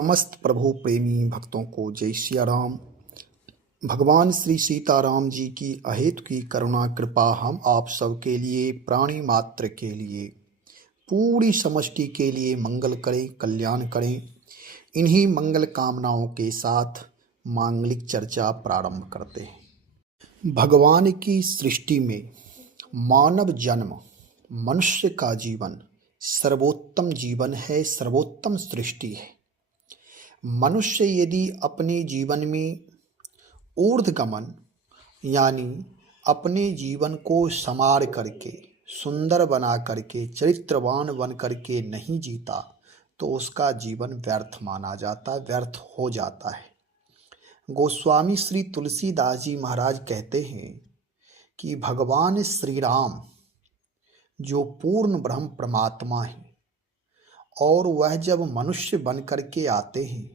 समस्त प्रभु प्रेमी भक्तों को जय सिया राम। भगवान श्री सीताराम जी की अहेतु की करुणा कृपा हम आप सबके लिए, प्राणी मात्र के लिए, पूरी समष्टि के लिए मंगल करें, कल्याण करें। इन्हीं मंगल कामनाओं के साथ मांगलिक चर्चा प्रारंभ करते हैं। भगवान की सृष्टि में मानव जन्म, मनुष्य का जीवन सर्वोत्तम जीवन है, सर्वोत्तम सृष्टि है। मनुष्य यदि अपने जीवन में ऊर्ध्वगमन यानी अपने जीवन को संवार करके, सुंदर बना करके, चरित्रवान बन करके नहीं जीता तो उसका जीवन व्यर्थ माना जाता, व्यर्थ हो जाता है। गोस्वामी श्री तुलसीदास जी महाराज कहते हैं कि भगवान श्री राम जो पूर्ण ब्रह्म परमात्मा है और वह जब मनुष्य बन करके आते हैं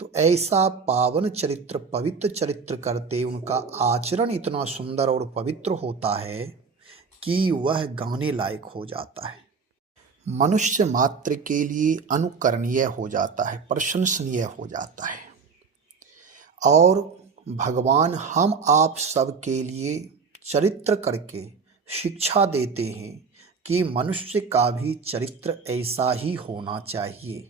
तो ऐसा पावन चरित्र, पवित्र चरित्र करते, उनका आचरण इतना सुंदर और पवित्र होता है कि वह गाने लायक हो जाता है, मनुष्य मात्र के लिए अनुकरणीय हो जाता है, प्रशंसनीय हो जाता है। और भगवान हम आप सब के लिए चरित्र करके शिक्षा देते हैं कि मनुष्य का भी चरित्र ऐसा ही होना चाहिए।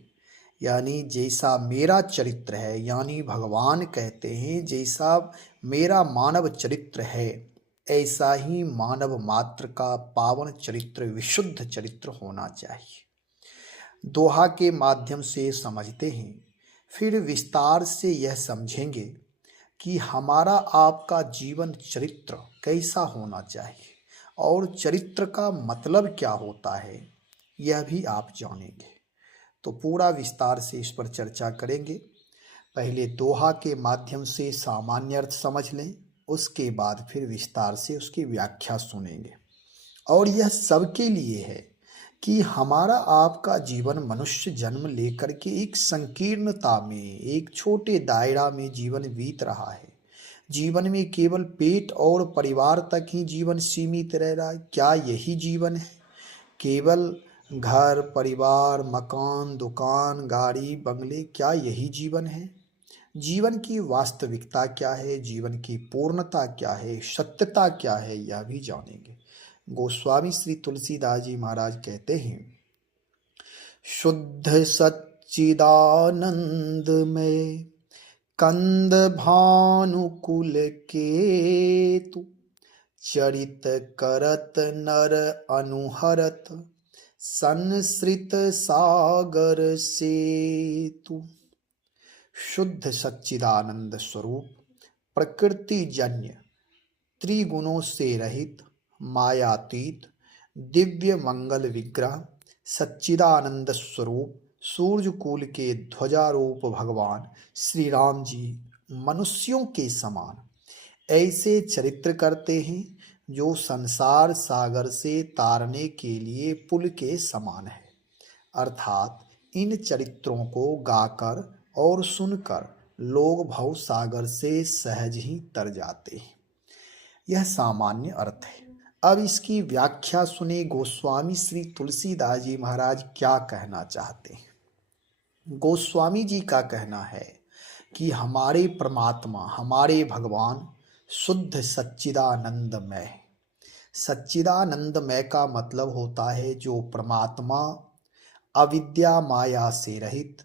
यानी जैसा मेरा चरित्र है, यानी भगवान कहते हैं जैसा मेरा मानव चरित्र है ऐसा ही मानव मात्र का पावन चरित्र, विशुद्ध चरित्र होना चाहिए। दोहा के माध्यम से समझते हैं, फिर विस्तार से यह समझेंगे कि हमारा आपका जीवन चरित्र कैसा होना चाहिए और चरित्र का मतलब क्या होता है, यह भी आप जानेंगे। तो पूरा विस्तार से इस पर चर्चा करेंगे। पहले दोहा के माध्यम से सामान्य अर्थ समझ लें, उसके बाद फिर विस्तार से उसकी व्याख्या सुनेंगे। और यह सबके लिए है कि हमारा आपका जीवन मनुष्य जन्म लेकर के एक संकीर्णता में, एक छोटे दायरा में जीवन बीत रहा है। जीवन में केवल पेट और परिवार तक ही जीवन सीमित रह रहा है। क्या यही जीवन है? केवल घर, परिवार, मकान, दुकान, गाड़ी, बंगले, क्या यही जीवन है? जीवन की वास्तविकता क्या है? जीवन की पूर्णता क्या है? सत्यता क्या है? यह भी जानेंगे। गोस्वामी श्री तुलसीदास जी महाराज कहते हैं, शुद्ध सच्चिदानंद में कंद भानुकुल केतु, चरित करत नर अनुहरत संसृत सागर सेतु। शुद्ध सच्चिदानंद स्वरूप, प्रकृति जन्य, त्रिगुणों से रहित, मायातीत, दिव्य मंगल विग्रह, सच्चिदानंद स्वरूप, सूर्यकुल के ध्वजारूप भगवान श्री राम जी मनुष्यों के समान ऐसे चरित्र करते हैं जो संसार सागर से तारने के लिए पुल के समान है। अर्थात इन चरित्रों को गाकर और सुनकर लोग भव सागर से सहज ही तर जाते हैं। यह सामान्य अर्थ है। अब इसकी व्याख्या सुने गोस्वामी श्री तुलसीदास जी महाराज क्या कहना चाहते हैं। गोस्वामी जी का कहना है कि हमारे परमात्मा, हमारे भगवान शुद्ध सच्चिदानंदमय है। सच्चिदानंदमय का मतलब होता है जो परमात्मा अविद्या माया से रहित,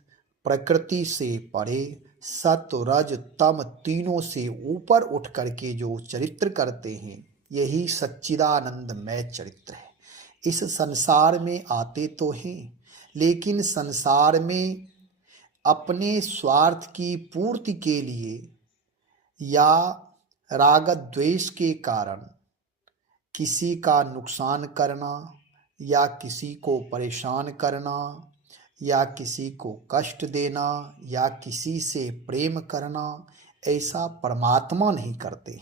प्रकृति से परे, सत रज तम तीनों से ऊपर उठ करके जो चरित्र करते हैं, यही सच्चिदानंदमय चरित्र है। इस संसार में आते तो हैं, लेकिन संसार में अपने स्वार्थ की पूर्ति के लिए या राग द्वेष के कारण किसी का नुकसान करना या किसी को परेशान करना या किसी को कष्ट देना या किसी से प्रेम करना, ऐसा परमात्मा नहीं करते।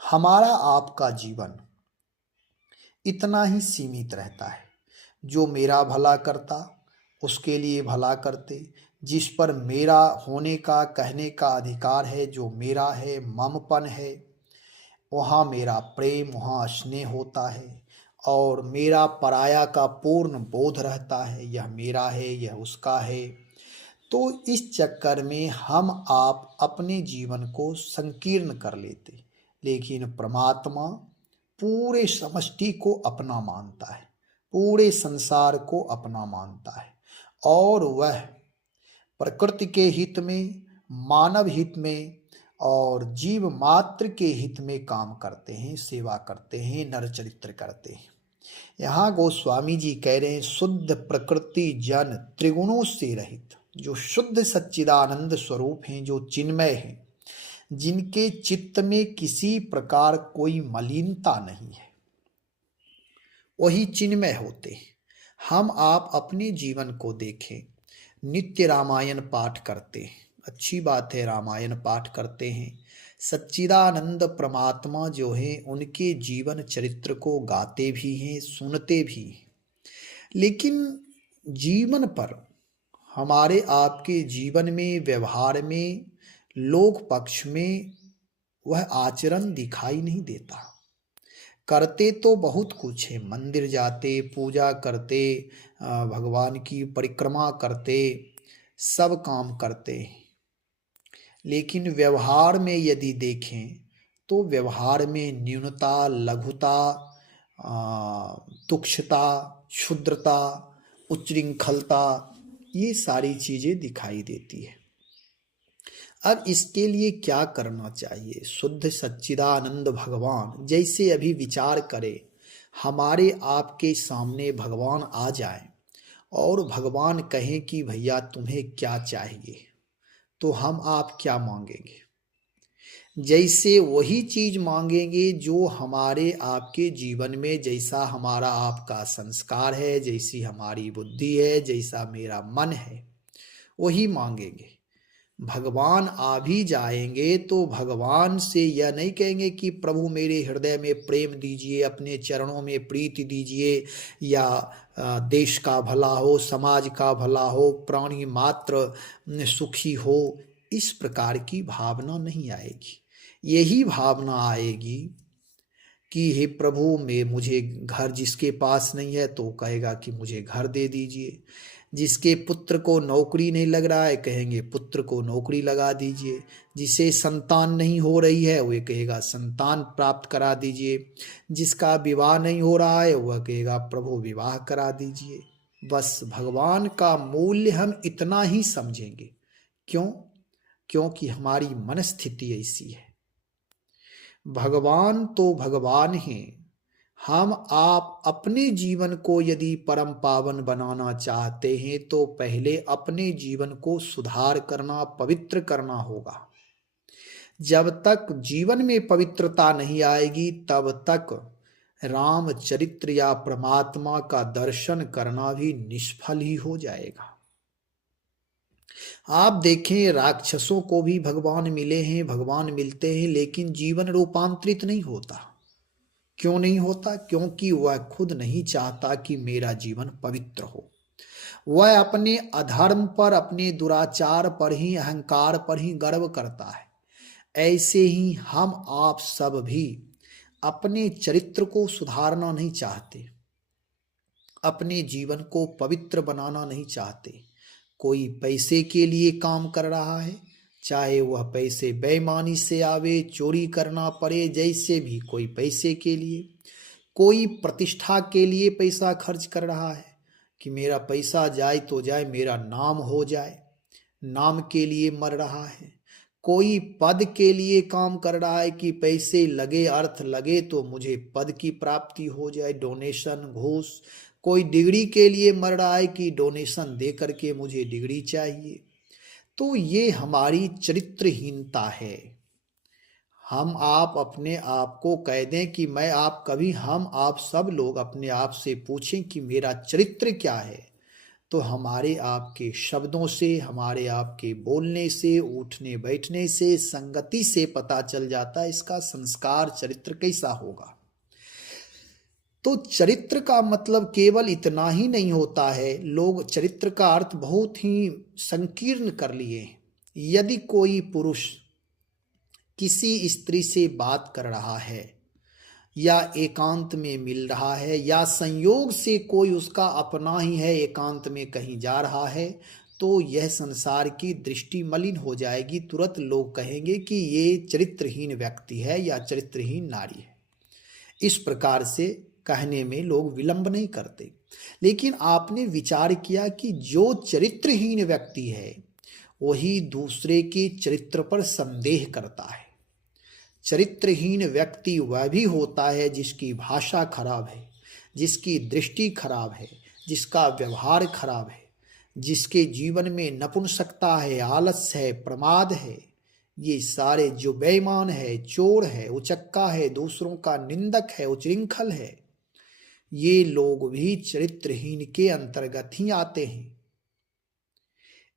हमारा आपका जीवन इतना ही सीमित रहता है। जो मेरा भला करता उसके लिए भला करते, जिस पर मेरा होने का, कहने का अधिकार है, जो मेरा है, ममपन है, वहाँ मेरा प्रेम, वहाँ स्नेह होता है और मेरा पराया का पूर्ण बोध रहता है। यह मेरा है, यह उसका है। तो इस चक्कर में हम आप अपने जीवन को संकीर्ण कर लेते, लेकिन परमात्मा पूरे समष्टि को अपना मानता है, पूरे संसार को अपना मानता है, और वह प्रकृति के हित में, मानव हित में और जीव मात्र के हित में काम करते हैं, सेवा करते हैं, नर चरित्र करते हैं। यहाँ गोस्वामी जी कह रहे हैं, शुद्ध प्रकृति जन त्रिगुणों से रहित, जो शुद्ध सच्चिदानंद स्वरूप हैं, जो चिन्मय हैं, जिनके चित्त में किसी प्रकार कोई मलिनता नहीं है, वही चिन्मय होते हैं। हम आप अपने जीवन को देखें, नित्य रामायण पाठ करते हैं, अच्छी बात है, रामायण पाठ करते हैं, सच्चिदानंद परमात्मा जो हैं उनके जीवन चरित्र को गाते भी हैं, सुनते भी हैं, लेकिन जीवन पर, हमारे आपके जीवन में, व्यवहार में, लोक पक्ष में वह आचरण दिखाई नहीं देता। करते तो बहुत कुछ है, मंदिर जाते, पूजा करते, भगवान की परिक्रमा करते, सब काम करते, लेकिन व्यवहार में यदि देखें तो व्यवहार में न्यूनता, लघुता, तुच्छता, क्षुद्रता, उच्छृंखलता, ये सारी चीजें दिखाई देती है। अब इसके लिए क्या करना चाहिए? शुद्ध सच्चिदानंद भगवान जैसे अभी विचार करें, हमारे आपके सामने भगवान आ जाए और भगवान कहें कि भैया तुम्हें क्या चाहिए, तो हम आप क्या मांगेंगे? जैसे वही चीज मांगेंगे जो हमारे आपके जीवन में, जैसा हमारा आपका संस्कार है, जैसी हमारी बुद्धि है, जैसा मेरा मन है, वही मांगेंगे। भगवान आ भी जाएंगे तो भगवान से यह नहीं कहेंगे कि प्रभु मेरे हृदय में प्रेम दीजिए, अपने चरणों में प्रीति दीजिए, या देश का भला हो, समाज का भला हो, प्राणी मात्र सुखी हो। इस प्रकार की भावना नहीं आएगी। यही भावना आएगी कि हे प्रभु, मुझे घर, जिसके पास नहीं है तो कहेगा कि मुझे घर दे दीजिए, जिसके पुत्र को नौकरी नहीं लग रहा है कहेंगे पुत्र को नौकरी लगा दीजिए, जिसे संतान नहीं हो रही है वह कहेगा संतान प्राप्त करा दीजिए, जिसका विवाह नहीं हो रहा है वह कहेगा प्रभु विवाह करा दीजिए। बस भगवान का मूल्य हम इतना ही समझेंगे। क्यों? क्योंकि हमारी मनस्थिति ऐसी है। भगवान तो भगवान हैं, हम आप अपने जीवन को यदि परम पावन बनाना चाहते हैं तो पहले अपने जीवन को सुधार करना, पवित्र करना होगा। जब तक जीवन में पवित्रता नहीं आएगी तब तक रामचरित्र या परमात्मा का दर्शन करना भी निष्फल ही हो जाएगा। आप देखें, राक्षसों को भी भगवान मिले हैं, भगवान मिलते हैं, लेकिन जीवन रूपांतरित नहीं होता। क्यों नहीं होता? क्योंकि वह खुद नहीं चाहता कि मेरा जीवन पवित्र हो। वह अपने अधर्म पर, अपने दुराचार पर ही, अहंकार पर ही गर्व करता है। ऐसे ही हम आप सब भी अपने चरित्र को सुधारना नहीं चाहते, अपने जीवन को पवित्र बनाना नहीं चाहते। कोई पैसे के लिए काम कर रहा है, चाहे वह पैसे बेईमानी से आवे, चोरी करना पड़े, जैसे भी, कोई पैसे के लिए, कोई प्रतिष्ठा के लिए पैसा खर्च कर रहा है कि मेरा पैसा जाए तो जाए, मेरा नाम हो जाए, नाम के लिए मर रहा है। कोई पद के लिए काम कर रहा है कि पैसे लगे, अर्थ लगे तो मुझे पद की प्राप्ति हो जाए, डोनेशन, घूस। कोई डिग्री के लिए मर रहा है कि डोनेशन दे करके मुझे डिग्री चाहिए। तो ये हमारी चरित्रहीनता है। हम आप अपने आप को कह दें कि मैं आप, कभी हम आप सब लोग अपने आप से पूछें कि मेरा चरित्र क्या है, तो हमारे आपके शब्दों से, हमारे आपके बोलने से, उठने बैठने से, संगति से पता चल जाता है इसका संस्कार, चरित्र कैसा होगा। तो चरित्र का मतलब केवल इतना ही नहीं होता है। लोग चरित्र का अर्थ बहुत ही संकीर्ण कर लिए हैं। यदि कोई पुरुष किसी स्त्री से बात कर रहा है, या एकांत में मिल रहा है, या संयोग से कोई उसका अपना ही है, एकांत में कहीं जा रहा है, तो यह संसार की दृष्टि मलिन हो जाएगी। तुरंत लोग कहेंगे कि ये चरित्रहीन व्यक्ति है या चरित्रहीन नारी है। इस प्रकार से कहने में लोग विलंब नहीं करते। लेकिन आपने विचार किया कि जो चरित्रहीन व्यक्ति है वही दूसरे के चरित्र पर संदेह करता है। चरित्रहीन व्यक्ति वह भी होता है जिसकी भाषा खराब है, जिसकी दृष्टि खराब है, जिसका व्यवहार खराब है, जिसके जीवन में नपुंसकता है, आलस है, प्रमाद है। ये सारे जो बेईमान है, चोर है, उचक्का है, दूसरों का निंदक है, उच्चृंखल है, ये लोग भी चरित्रहीन के अंतर्गत ही आते हैं।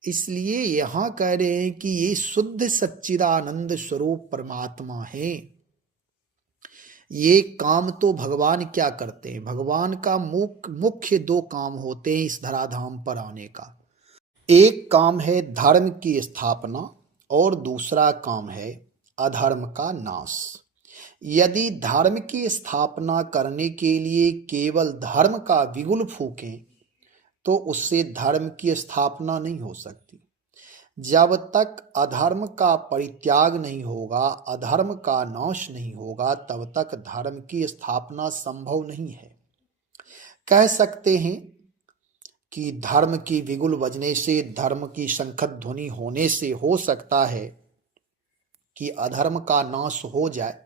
इसलिए यहां कह रहे हैं कि ये शुद्ध सच्चिदानंद स्वरूप परमात्मा है। ये काम तो भगवान क्या करते हैं? भगवान का मुख्य दो काम होते हैं इस धराधाम पर आने का। एक काम है धर्म की स्थापना और दूसरा काम है अधर्म का नाश। यदि धर्म की स्थापना करने के लिए केवल धर्म का बिगुल फूकें तो उससे धर्म की स्थापना नहीं हो सकती। जब तक अधर्म का परित्याग नहीं होगा, अधर्म का नाश नहीं होगा, तब तक धर्म की स्थापना संभव नहीं है। कह सकते हैं कि धर्म की बिगुल बजने से, धर्म की शंखत ध्वनि होने से हो सकता है कि अधर्म का नाश हो जाए।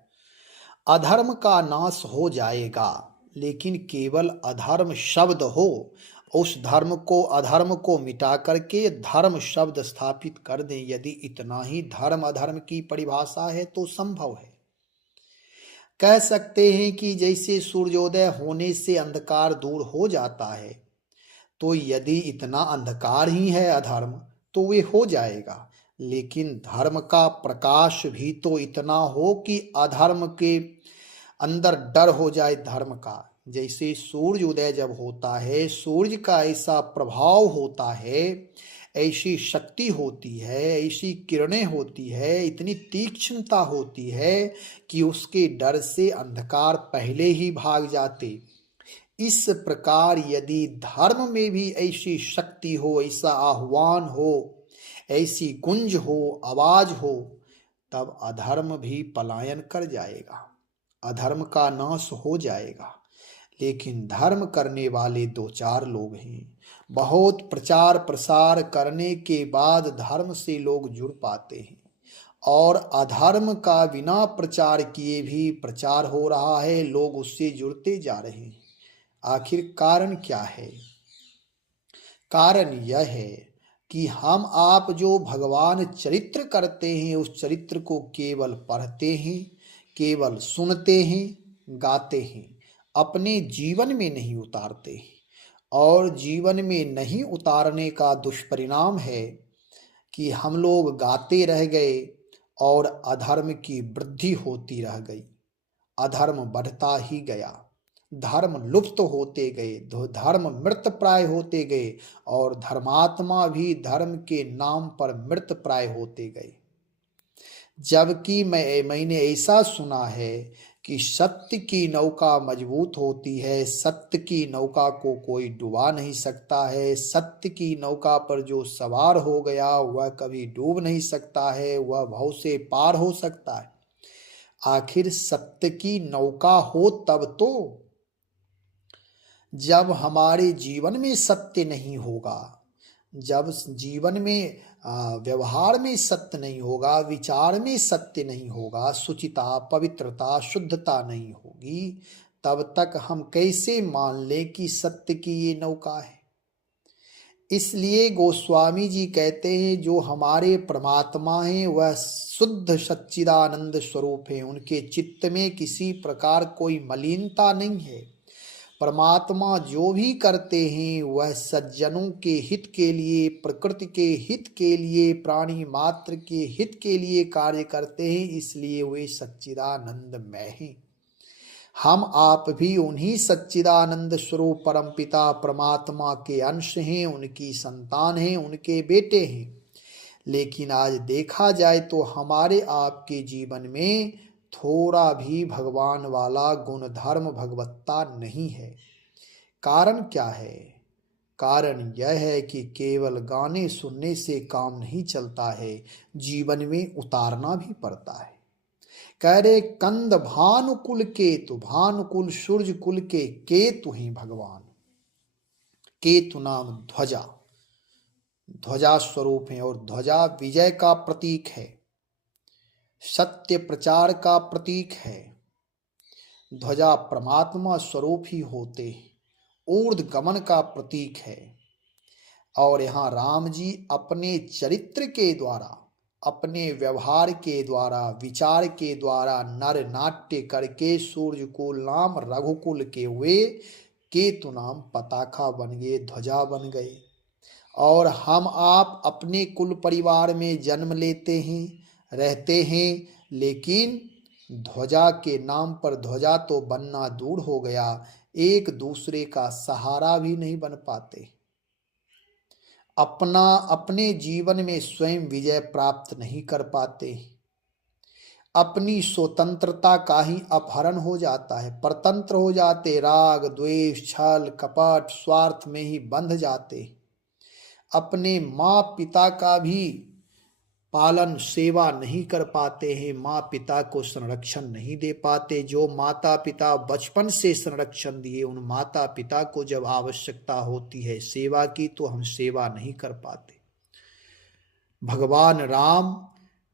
अधर्म का नाश हो जाएगा, लेकिन केवल अधर्म शब्द हो, उस अधर्म को मिटा करके धर्म शब्द स्थापित कर दें। यदि इतना ही धर्म अधर्म की परिभाषा है तो संभव है। कह सकते हैं कि जैसे सूर्योदय होने से अंधकार दूर हो जाता है, तो यदि इतना अंधकार ही है अधर्म तो वे हो जाएगा। लेकिन धर्म का प्रकाश भी तो इतना हो कि अधर्म के अंदर डर हो जाए धर्म का। जैसे सूर्य उदय जब होता है, सूर्य का ऐसा प्रभाव होता है, ऐसी शक्ति होती है, ऐसी किरणें होती है, इतनी तीक्ष्णता होती है कि उसके डर से अंधकार पहले ही भाग जाते। इस प्रकार यदि धर्म में भी ऐसी शक्ति हो, ऐसा आह्वान हो, ऐसी गुंज हो, आवाज हो, तब अधर्म भी पलायन कर जाएगा, अधर्म का नाश हो जाएगा। लेकिन धर्म करने वाले दो चार लोग हैं। बहुत प्रचार प्रसार करने के बाद धर्म से लोग जुड़ पाते हैं, और अधर्म का बिना प्रचार किए भी प्रचार हो रहा है, लोग उससे जुड़ते जा रहे हैं। आखिर कारण क्या है? कारण यह है कि हम आप जो भगवान चरित्र करते हैं, उस चरित्र को केवल पढ़ते हैं, केवल सुनते हैं, गाते हैं, अपने जीवन में नहीं उतारते हैं। और जीवन में नहीं उतारने का दुष्परिणाम है कि हम लोग गाते रह गए और अधर्म की वृद्धि होती रह गई, अधर्म बढ़ता ही गया, धर्म लुप्त होते गए, धर्म मृत प्राय होते गए, और धर्मात्मा भी धर्म के नाम पर मृत प्राय होते गए। जबकि मैंने ऐसा सुना है कि सत्य की नौका मजबूत होती है, सत्य की नौका को कोई डुबा नहीं सकता है, सत्य की नौका पर जो सवार हो गया वह कभी डूब नहीं सकता है, वह भव से पार हो सकता है। आखिर सत्य की नौका हो तब तो। जब हमारे जीवन में सत्य नहीं होगा, जब जीवन में व्यवहार में सत्य नहीं होगा, विचार में सत्य नहीं होगा, शुचिता, पवित्रता, शुद्धता नहीं होगी, तब तक हम कैसे मान लें कि सत्य की ये नौका है। इसलिए गोस्वामी जी कहते हैं जो हमारे परमात्मा हैं वह शुद्ध सच्चिदानंद स्वरूप है, उनके चित्त में किसी प्रकार कोई मलिनता नहीं है। परमात्मा जो भी करते हैं वह सज्जनों के हित के लिए, प्रकृति के हित के लिए, प्राणी मात्र के हित के लिए कार्य करते हैं, इसलिए वे सच्चिदानंदमय हैं। हम आप भी उन्हीं सच्चिदानंद स्वरूप परमपिता परमात्मा के अंश हैं, उनकी संतान हैं, उनके बेटे हैं। लेकिन आज देखा जाए तो हमारे आपके जीवन में थोड़ा भी भगवान वाला गुण धर्म भगवत्ता नहीं है। कारण क्या है? कारण यह है कि केवल गाने सुनने से काम नहीं चलता है, जीवन में उतारना भी पड़ता है। कह रहे कंद भानुकुल केतु, भानुकुल सूर्य कुल के केतु हैं भगवान। केतु नाम ध्वजा, ध्वजा स्वरूप है, और ध्वजा विजय का प्रतीक है, सत्य प्रचार का प्रतीक है। ध्वजा परमात्मा स्वरूप ही होते हैं, ऊर्ध्व गमन का प्रतीक है। और यहाँ राम जी अपने चरित्र के द्वारा, अपने व्यवहार के द्वारा, विचार के द्वारा नर नाट्य करके सूर्य कुल नाम रघुकुल के हुए, केतु नाम पताका बन गए, ध्वजा बन गए। और हम आप अपने कुल परिवार में जन्म लेते हैं, रहते हैं, लेकिन ध्वजा के नाम पर ध्वजा तो बनना दूर हो गया, एक दूसरे का सहारा भी नहीं बन पाते, अपने जीवन में स्वयं विजय प्राप्त नहीं कर पाते, अपनी स्वतंत्रता का ही अपहरण हो जाता है, परतंत्र हो जाते, राग द्वेष छल कपट स्वार्थ में ही बंध जाते, अपने माँ पिता का भी पालन सेवा नहीं कर पाते हैं, माँ पिता को संरक्षण नहीं दे पाते। जो माता पिता बचपन से संरक्षण दिए, उन माता पिता को जब आवश्यकता होती है सेवा की, तो हम सेवा नहीं कर पाते। भगवान राम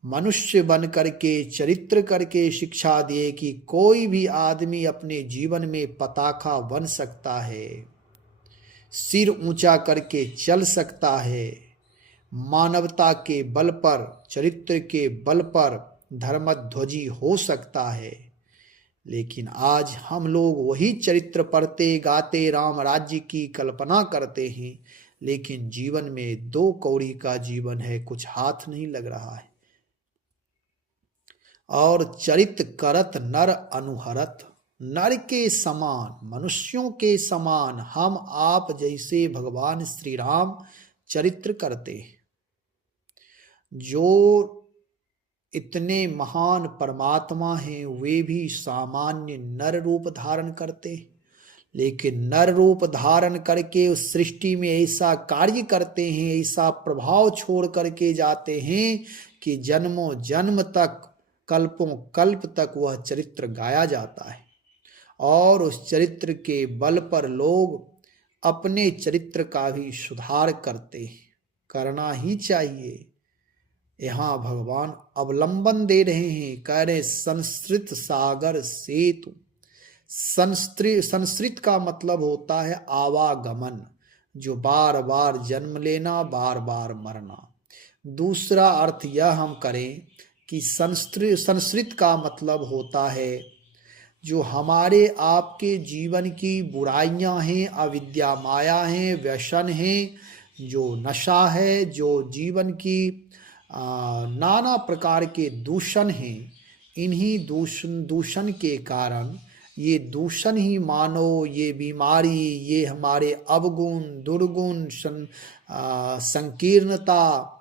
मनुष्य बन करके, चरित्र करके शिक्षा दिए कि कोई भी आदमी अपने जीवन में पताका बन सकता है, सिर ऊंचा करके चल सकता है, मानवता के बल पर, चरित्र के बल पर धर्मध्वजी हो सकता है। लेकिन आज हम लोग वही चरित्र पढ़ते गाते राम राज्य की कल्पना करते हैं, लेकिन जीवन में दो कौड़ी का जीवन है, कुछ हाथ नहीं लग रहा है। और चरित करत नर अनुहरत, नर के समान, मनुष्यों के समान हम आप जैसे भगवान श्री राम चरित्र करते हैं। जो इतने महान परमात्मा हैं वे भी सामान्य नर रूप धारण करते, लेकिन नर रूप धारण करके उस सृष्टि में ऐसा कार्य करते हैं, ऐसा प्रभाव छोड़ करके जाते हैं कि जन्मों जन्म तक, कल्पों कल्प तक वह चरित्र गाया जाता है। और उस चरित्र के बल पर लोग अपने चरित्र का भी सुधार करते हैं, करना ही चाहिए। यहाँ भगवान अवलंबन दे रहे हैं, कह रहे संस्कृत सागर सेतु। संस्कृत का मतलब होता है आवागमन, जो बार बार जन्म लेना, बार बार मरना। दूसरा अर्थ यह हम करें कि संस्कृत का मतलब होता है जो हमारे आपके जीवन की बुराइयां हैं, अविद्या माया हैं, व्यसन हैं, जो नशा है, जो जीवन की नाना प्रकार के दूषण हैं। इन्हीं दूषण के कारण, ये दूषण ही मानो, ये बीमारी, ये हमारे अवगुण दुर्गुण संकीर्णता,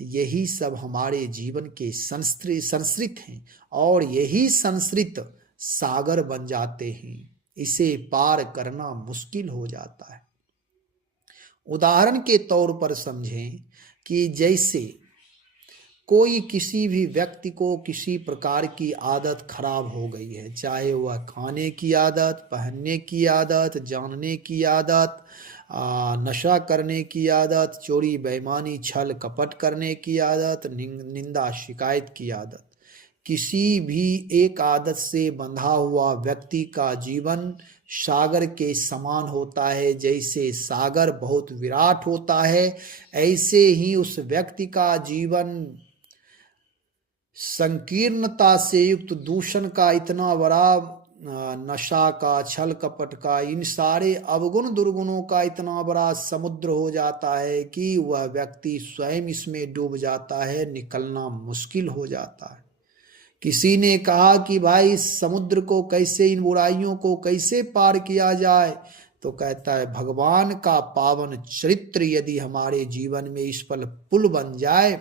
यही सब हमारे जीवन के संस्कृत हैं, और यही संस्कृत सागर बन जाते हैं। इसे पार करना मुश्किल हो जाता है। उदाहरण के तौर पर समझें कि जैसे कोई किसी भी व्यक्ति को किसी प्रकार की आदत खराब हो गई है, चाहे वह खाने की आदत, पहनने की आदत, जानने की आदत, नशा करने की आदत, चोरी बेईमानी छल कपट करने की आदत, निंदा शिकायत की आदत, किसी भी एक आदत से बंधा हुआ व्यक्ति का जीवन सागर के समान होता है। जैसे सागर बहुत विराट होता है, ऐसे ही उस व्यक्ति का जीवन संकीर्णता से युक्त, दूषण का इतना बड़ा, नशा का, छल कपट का, इन सारे अवगुण दुर्गुणों का इतना बड़ा समुद्र हो जाता है कि वह व्यक्ति स्वयं इसमें डूब जाता है, निकलना मुश्किल हो जाता है। किसी ने कहा कि भाई इस समुद्र को कैसे, इन बुराइयों को कैसे पार किया जाए, तो कहता है भगवान का पावन चरित्र यदि हमारे जीवन में इस पर पुल बन जाए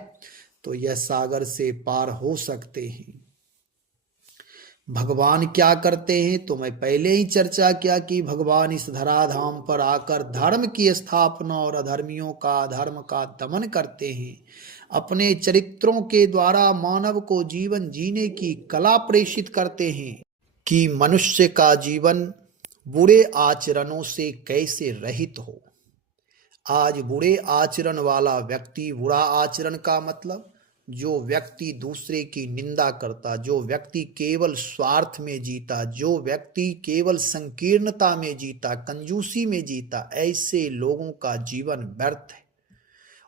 तो यह सागर से पार हो सकते हैं। भगवान क्या करते हैं तो मैं पहले ही चर्चा किया कि भगवान इस धराधाम पर आकर धर्म की स्थापना और अधर्मियों का अधर्म का दमन करते हैं। अपने चरित्रों के द्वारा मानव को जीवन जीने की कला प्रेषित करते हैं कि मनुष्य का जीवन बुरे आचरणों से कैसे रहित हो। आज बुरे आचरण वाला व्यक्ति, बुरा आचरण का मतलब जो व्यक्ति दूसरे की निंदा करता, जो व्यक्ति केवल स्वार्थ में जीता, जो व्यक्ति केवल संकीर्णता में जीता, कंजूसी में जीता, ऐसे लोगों का जीवन व्यर्थ है।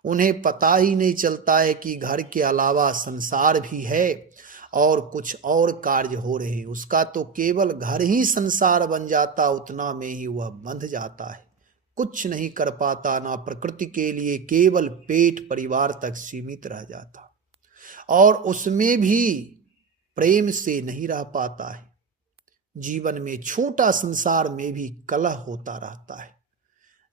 उन्हें पता ही नहीं चलता है कि घर के अलावा संसार भी है और कुछ और कार्य हो रहे हैं। उसका तो केवल घर ही संसार बन जाता, उतना में ही वह बंध जाता है, कुछ नहीं कर पाता, ना प्रकृति के लिए, केवल पेट परिवार तक सीमित रह जाता और उसमें भी प्रेम से नहीं रह पाता है। जीवन में छोटा संसार में भी कलह होता रहता है।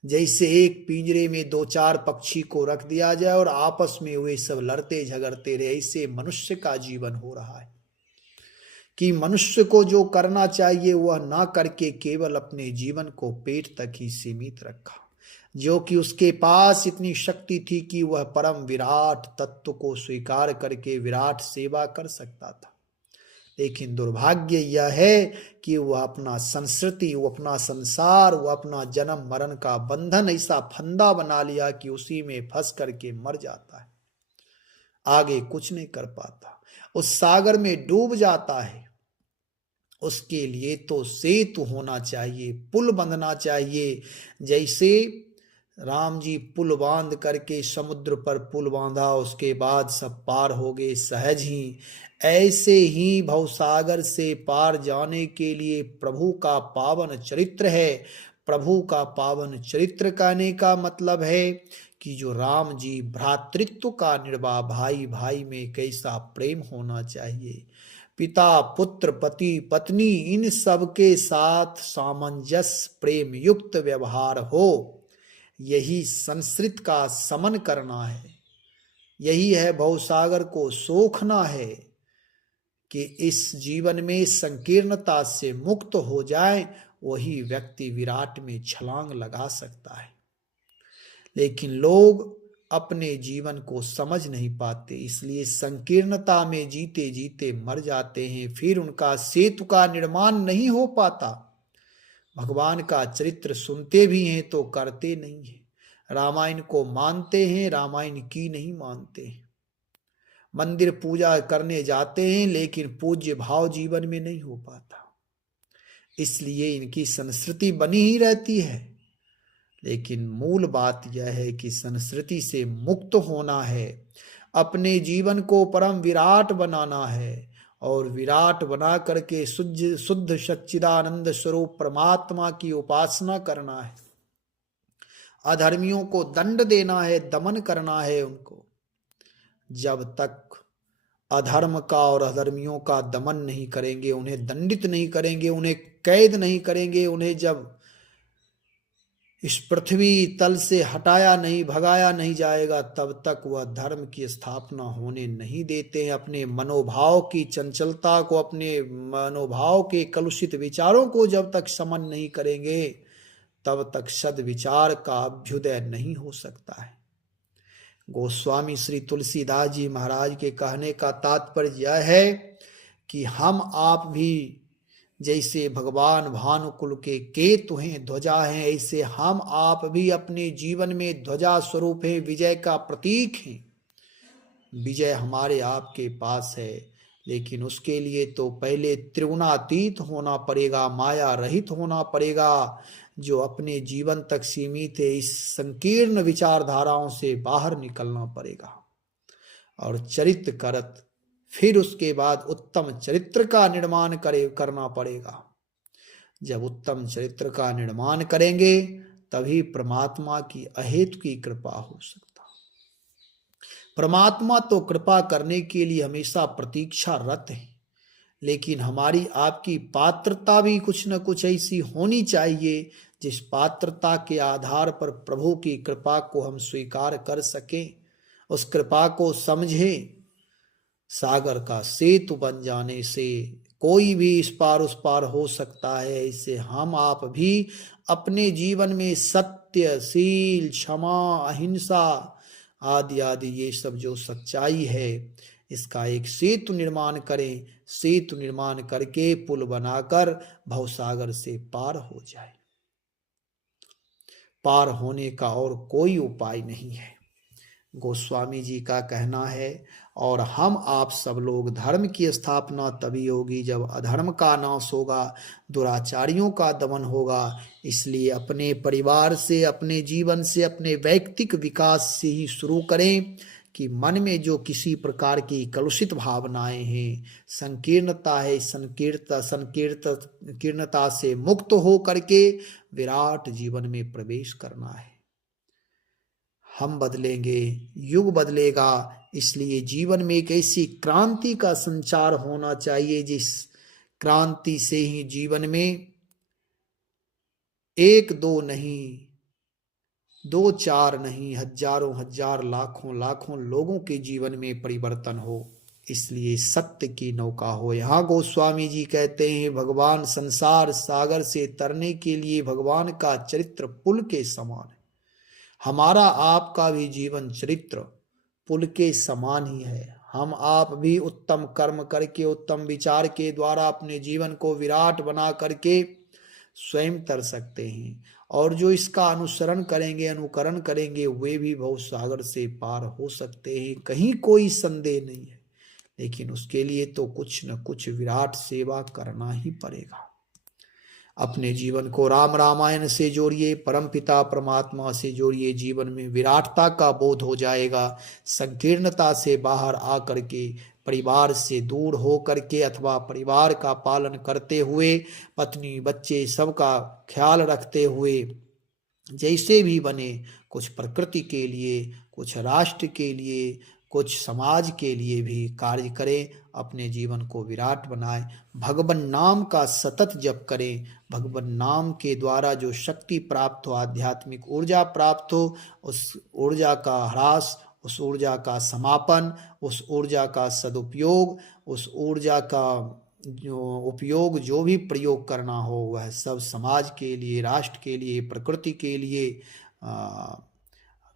जैसे एक पिंजरे में दो चार पक्षी को रख दिया जाए और आपस में वे सब लड़ते झगड़ते रहे, ऐसे मनुष्य का जीवन हो रहा है कि मनुष्य को जो करना चाहिए वह ना करके केवल अपने जीवन को पेट तक ही सीमित रखा, जो कि उसके पास इतनी शक्ति थी कि वह परम विराट तत्व को स्वीकार करके विराट सेवा कर सकता था। लेकिन दुर्भाग्य यह है कि वह अपना संस्कृति, वह अपना संसार, वह अपना जन्म मरण का बंधन ऐसा फंदा बना लिया कि उसी में फंस करके मर जाता है, आगे कुछ नहीं कर पाता, उस सागर में डूब जाता है। उसके लिए तो सेतु होना चाहिए, पुल बंधना चाहिए। जैसे राम जी पुल बांध करके समुद्र पर पुल बांधा, उसके बाद सब पार हो गए सहज ही, ऐसे ही भवसागर से पार जाने के लिए प्रभु का पावन चरित्र है। प्रभु का पावन चरित्र कहने का मतलब है कि जो राम जी भ्रातृत्व का निर्वाह, भाई भाई में कैसा प्रेम होना चाहिए, पिता पुत्र पति पत्नी इन सब के साथ सामंजस्य प्रेम युक्त व्यवहार हो, यही संस्कृत का समन करना है। यही है भवसागर को सोखना है कि इस जीवन में संकीर्णता से मुक्त हो जाए, वही व्यक्ति विराट में छलांग लगा सकता है। लेकिन लोग अपने जीवन को समझ नहीं पाते, इसलिए संकीर्णता में जीते जीते मर जाते हैं, फिर उनका सेतु का निर्माण नहीं हो पाता। भगवान का चरित्र सुनते भी हैं तो करते नहीं हैं, रामायण को मानते हैं, रामायण की नहीं मानते हैं। मंदिर पूजा करने जाते हैं लेकिन पूज्य भाव जीवन में नहीं हो पाता, इसलिए इनकी संस्कृति बनी ही रहती है। लेकिन मूल बात यह है कि संस्कृति से मुक्त होना है, अपने जीवन को परम विराट बनाना है और विराट बना करके शुद्ध सच्चिदानंद स्वरूप परमात्मा की उपासना करना है। अधर्मियों को दंड देना है, दमन करना है उनको। जब तक अधर्म का और अधर्मियों का दमन नहीं करेंगे, उन्हें दंडित नहीं करेंगे, उन्हें कैद नहीं करेंगे, उन्हें जब इस पृथ्वी तल से हटाया नहीं, भगाया नहीं जाएगा, तब तक वह धर्म की स्थापना होने नहीं देते हैं। अपने मनोभाव की चंचलता को, अपने मनोभाव के कलुषित विचारों को जब तक समन नहीं करेंगे, तब तक सद्विचार का अभ्युदय नहीं हो सकता है। गोस्वामी श्री तुलसीदास जी महाराज के कहने का तात्पर्य यह है कि हम आप भी जैसे भगवान भानुकुल के केतु हैं, ध्वजा हैं, ऐसे हम आप भी अपने जीवन में ध्वजा स्वरूप हैं, विजय का प्रतीक हैं। विजय हमारे आपके पास है, लेकिन उसके लिए तो पहले त्रिगुणातीत होना पड़ेगा, माया रहित होना पड़ेगा, जो अपने जीवन तक सीमित है। इस संकीर्ण विचारधाराओं से बाहर निकलना पड़ेगा और चरित्र करत फिर उसके बाद उत्तम चरित्र का निर्माण करना पड़ेगा। जब उत्तम चरित्र का निर्माण करेंगे तभी परमात्मा की अहेतु की कृपा हो सकता। परमात्मा तो कृपा करने के लिए हमेशा प्रतीक्षारत है, लेकिन हमारी आपकी पात्रता भी कुछ न कुछ ऐसी होनी चाहिए जिस पात्रता के आधार पर प्रभु की कृपा को हम स्वीकार कर सकें, उस कृपा को समझें। सागर का सेतु बन जाने से कोई भी इस पार उस पार हो सकता है। इससे हम आप भी अपने जीवन में सत्य, शील, क्षमा, अहिंसा आदि आदि ये सब जो सच्चाई है, इसका एक सेतु निर्माण करें। सेतु निर्माण करके पुल बनाकर भवसागर से पार हो जाए। पार होने का और कोई उपाय नहीं है, गोस्वामी जी का कहना है। और हम आप सब लोग, धर्म की स्थापना तभी होगी जब अधर्म का नाश होगा, दुराचारियों का दमन होगा। इसलिए अपने परिवार से, अपने जीवन से, अपने वैयक्तिक विकास से ही शुरू करें कि मन में जो किसी प्रकार की कलुषित भावनाएं हैं, संकीर्णता है, संकीर्णता से मुक्त हो करके विराट जीवन में प्रवेश करना है। हम बदलेंगे, युग बदलेगा। इसलिए जीवन में एक ऐसी क्रांति का संचार होना चाहिए जिस क्रांति से ही जीवन में एक दो नहीं, दो चार नहीं, हजारों हजार, लाखों लाखों लोगों के जीवन में परिवर्तन हो। इसलिए सत्य की नौका हो। यहाँ गोस्वामी जी कहते हैं, भगवान संसार सागर से तरने के लिए भगवान का चरित्र पुल के समान है। हमारा आपका भी जीवन चरित्र पुल के समान ही है। हम आप भी उत्तम कर्म करके, उत्तम विचार के द्वारा अपने जीवन को विराट बना करके स्वयं तर सकते हैं। और जो इसका अनुसरण करेंगे, अनुकरण करेंगे, वे भी भव सागर से पार हो सकते हैं, कहीं कोई संदेह नहीं है। लेकिन उसके लिए तो कुछ न कुछ विराट सेवा करना ही पड़ेगा। अपने जीवन को राम रामायण से जोड़िए, परमपिता परमात्मा से जोड़िए। जीवन में विराटता का बोध हो जाएगा। संकीर्णता से बाहर आकर के, परिवार से दूर हो करके अथवा परिवार का पालन करते हुए, पत्नी बच्चे सबका ख्याल रखते हुए, जैसे भी बने, कुछ प्रकृति के लिए, कुछ राष्ट्र के लिए, कुछ समाज के लिए भी कार्य करें। अपने जीवन को विराट बनाए। भगवान नाम का सतत जप करें। भगवान नाम के द्वारा जो शक्ति प्राप्त हो, आध्यात्मिक ऊर्जा प्राप्त हो, उस ऊर्जा का ह्रास, उस ऊर्जा का समापन, उस ऊर्जा का सदुपयोग, उस ऊर्जा का जो उपयोग, जो भी प्रयोग करना हो, वह सब समाज के लिए, राष्ट्र के लिए, प्रकृति के लिए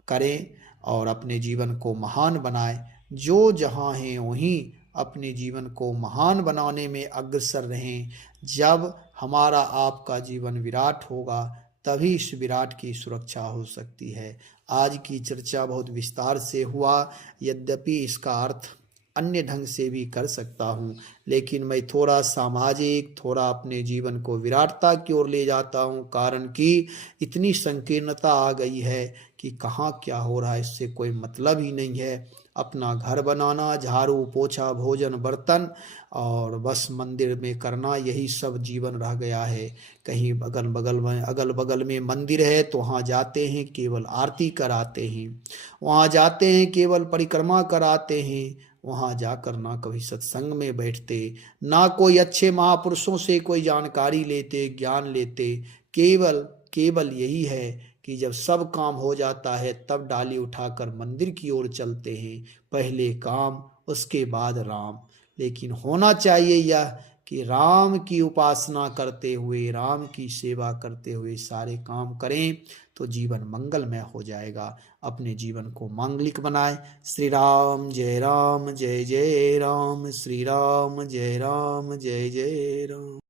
करें और अपने जीवन को महान बनाएं। जो जहाँ हैं वहीं अपने जीवन को महान बनाने में अग्रसर रहें। जब हमारा आपका जीवन विराट होगा, तभी इस विराट की सुरक्षा हो सकती है। आज की चर्चा बहुत विस्तार से हुआ, यद्यपि इसका अर्थ अन्य ढंग से भी कर सकता हूँ, लेकिन मैं थोड़ा सामाजिक, थोड़ा अपने जीवन को विराटता की ओर ले जाता हूँ। कारण कि इतनी संकीर्णता आ गई है कि कहाँ क्या हो रहा है इससे कोई मतलब ही नहीं है। अपना घर बनाना, झाड़ू पोछा, भोजन बर्तन और बस मंदिर में करना, यही सब जीवन रह गया है। कहीं अगल बगल में मंदिर है तो वहाँ जाते हैं, केवल आरती कराते हैं। वहाँ जाते हैं, केवल परिक्रमा कराते हैं। वहाँ जाकर ना कभी सत्संग में बैठते, ना कोई अच्छे महापुरुषों से कोई जानकारी लेते, ज्ञान लेते। केवल यही है कि जब सब काम हो जाता है तब डाली उठाकर मंदिर की ओर चलते हैं। पहले काम, उसके बाद राम। लेकिन होना चाहिए यह कि राम की उपासना करते हुए, राम की सेवा करते हुए सारे काम करें तो जीवन मंगलमय हो जाएगा। अपने जीवन को मांगलिक बनाएं। श्री राम जय राम, जय जय राम। श्री राम जय राम, जय जय राम।